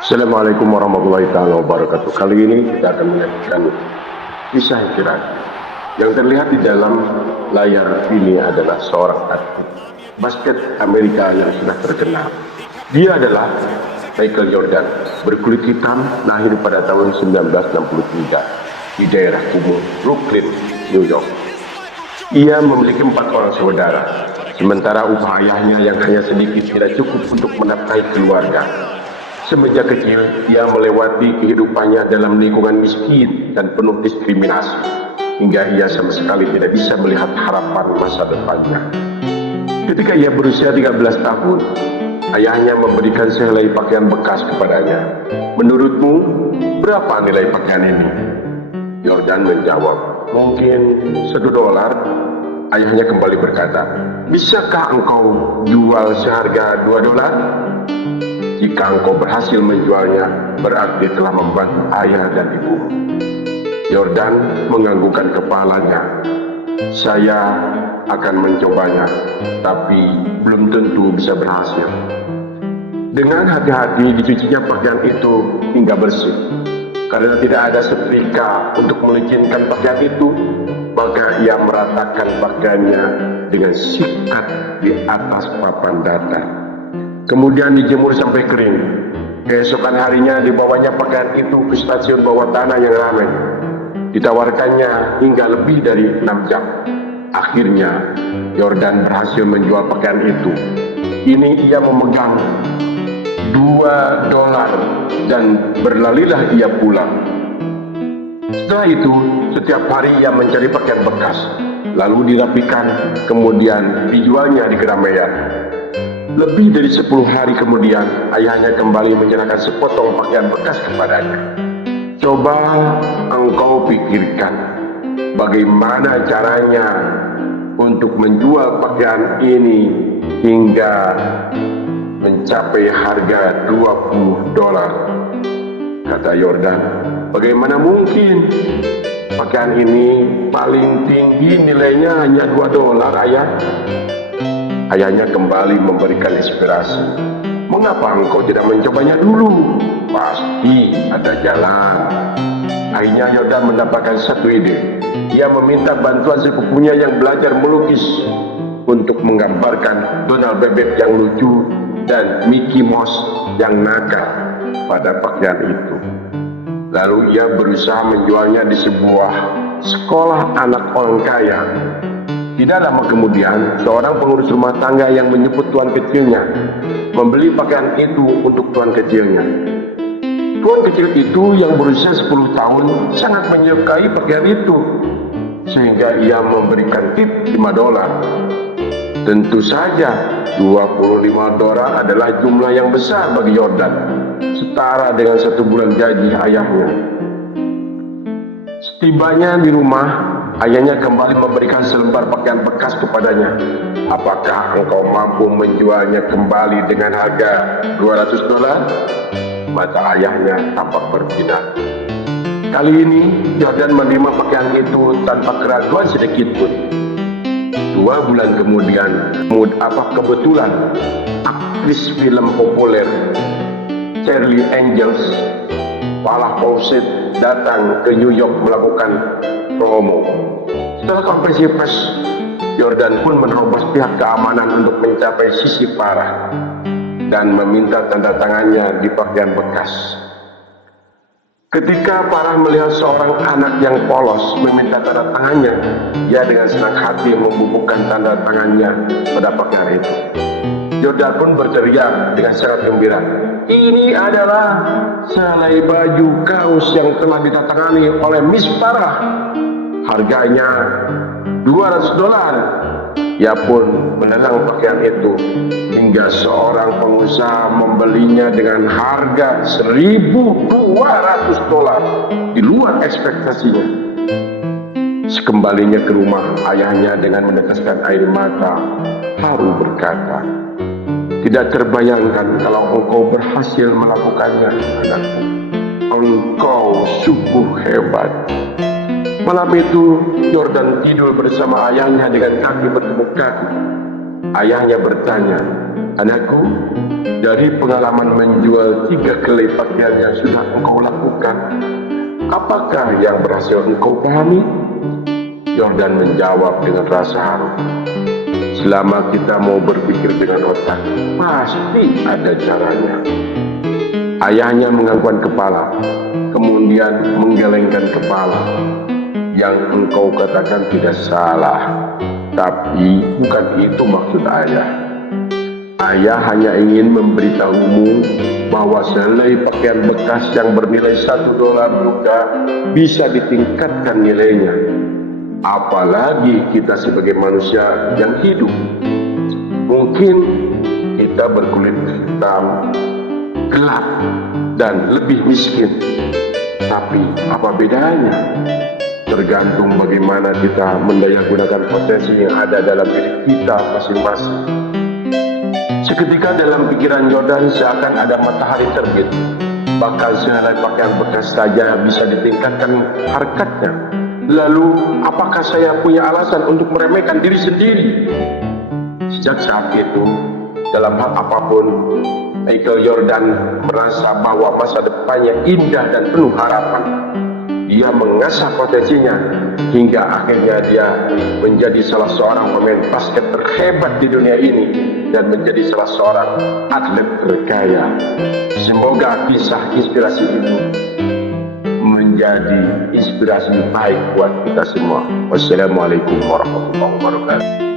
Assalamualaikum warahmatullahi taala wabarakatuh. Kali ini kita akan menyaksikan kisah hikayat. Yang terlihat di dalam layar ini adalah seorang atlet basket Amerika yang sudah terkenal. Dia adalah Michael Jordan, berkulit hitam, lahir pada tahun 1963 di daerah kumuh Brooklyn, New York. Ia memiliki 4 orang saudara, sementara upah ayahnya yang hanya sedikit tidak cukup untuk menafkahi keluarga. Semenjak kecil, ia melewati kehidupannya dalam lingkungan miskin dan penuh diskriminasi, hingga ia sama sekali tidak bisa melihat harapan masa depannya. Ketika ia berusia 13 tahun, ayahnya memberikan sehelai pakaian bekas kepadanya. Menurutmu, berapa nilai pakaian ini? Jordan menjawab, mungkin $1. Ayahnya kembali berkata, bisakah engkau jual seharga $2? Jika engkau berhasil menjualnya, berarti telah membantu ayah dan ibu. Jordan menganggukkan kepalanya. Saya akan mencobanya, tapi belum tentu bisa berhasil. Dengan hati-hati dicucinya pakaian itu hingga bersih. Karena tidak ada setrika untuk melicinkan pakaian itu, maka ia meratakan pakaiannya dengan sikat di atas papan datar. Kemudian dijemur sampai kering. Keesokan harinya dibawanya pakaian itu ke stasiun bawah tanah yang ramai. Ditawarkannya hingga lebih dari 6 jam. Akhirnya Jordan berhasil menjual pakaian itu. Ini ia memegang $2 dan berlalilah ia pulang. Setelah itu, setiap hari ia mencari pakaian bekas, lalu dirapikan, kemudian dijualnya di keramaian. Lebih dari 10 hari kemudian, ayahnya kembali menyerahkan sepotong pakaian bekas kepadanya. Coba engkau pikirkan, bagaimana caranya untuk menjual pakaian ini hingga mencapai harga $20, kata Jordan. Bagaimana mungkin? Pakaian ini paling tinggi nilainya hanya $2, ayah. Ayahnya kembali memberikan inspirasi. Mengapa engkau tidak mencobanya dulu? Pasti ada jalan. Akhirnya Jordan mendapatkan satu ide. Ia meminta bantuan sepupunya yang belajar melukis untuk menggambarkan Donald bebek yang lucu dan Mickey Mouse yang nakal pada pakaian itu. Lalu ia berusaha menjualnya di sebuah sekolah anak orang kaya. Tidak lama kemudian, seorang pengurus rumah tangga yang menjemput tuan kecilnya membeli pakaian itu untuk tuan kecilnya. Tuan kecil itu yang berusia 10 tahun sangat menyukai pakaian itu, sehingga ia memberikan tip $5. Tentu saja $25 adalah jumlah yang besar bagi Jordan, setara dengan 1 bulan gaji ayahnya. Setibanya di rumah, ayahnya kembali memberikan selembar pakaian bekas kepadanya. Apakah engkau mampu menjualnya kembali dengan harga $200? Mata ayahnya tampak berbinar. Kali ini Jordan menerima pakaian itu tanpa keraguan sedikit pun. 2 bulan kemudian, kebetulan aktris film populer Charlie Angels, Paula Fawcett, datang ke New York melakukan promo. Setelah konferensi pers, Jordan pun menerobos pihak keamanan untuk mencapai sisi Farah dan meminta tanda tangannya di pakaian bekas. Ketika Farah melihat seorang anak yang polos meminta tanda tangannya, dia dengan senang hati membubuhkan tanda tangannya pada pakaian itu. Jordan pun berteriak dengan sangat gembira, ini adalah sehelai baju kaos yang telah ditandatangani oleh Miss Farah. Harganya $200. Ia pun melelang pakaian itu hingga seorang pengusaha membelinya dengan harga $1.200, di luar ekspektasinya. Sekembalinya ke rumah, ayahnya dengan meneteskan air mata haru berkata, tidak terbayangkan kalau engkau berhasil melakukannya, anakku. Engkau sungguh hebat. Malam itu Jordan tidur bersama ayahnya dengan kaki bertepuk kaki. Ayahnya bertanya, Anakku, dari pengalaman menjual 3 helai pakaian yang sudah engkau lakukan, apakah yang berhasil engkau pahami? Jordan menjawab dengan rasa haru. Selama kita mau berpikir dengan otak, pasti ada caranya. Ayahnya menganggukkan kepala, kemudian menggelengkan kepala. Yang engkau katakan tidak salah, tapi bukan itu maksud ayah. Ayah hanya ingin memberitahumu bahwa sehelai pakaian bekas yang bernilai $1 juga bisa ditingkatkan nilainya. Apalagi kita sebagai manusia yang hidup. Mungkin kita berkulit hitam, gelap, dan lebih miskin. Tapi apa bedanya? Tergantung bagaimana kita mendayagunakan potensi yang ada dalam diri kita masing-masing. Seketika dalam pikiran Jordan seakan ada matahari terbit. Bahkan sehelai pakaian bekas saja bisa ditingkatkan harkatnya. Lalu, apakah saya punya alasan untuk meremehkan diri sendiri? Sejak saat itu, dalam hal apapun, Michael Jordan merasa bahwa masa depannya indah dan penuh harapan. Dia mengasah potensinya hingga akhirnya dia menjadi salah seorang pemain basket terhebat di dunia ini dan menjadi salah seorang atlet terkaya. Semoga kisah inspirasi ini menjadi inspirasi baik buat kita semua. Wassalamualaikum warahmatullahi wabarakatuh.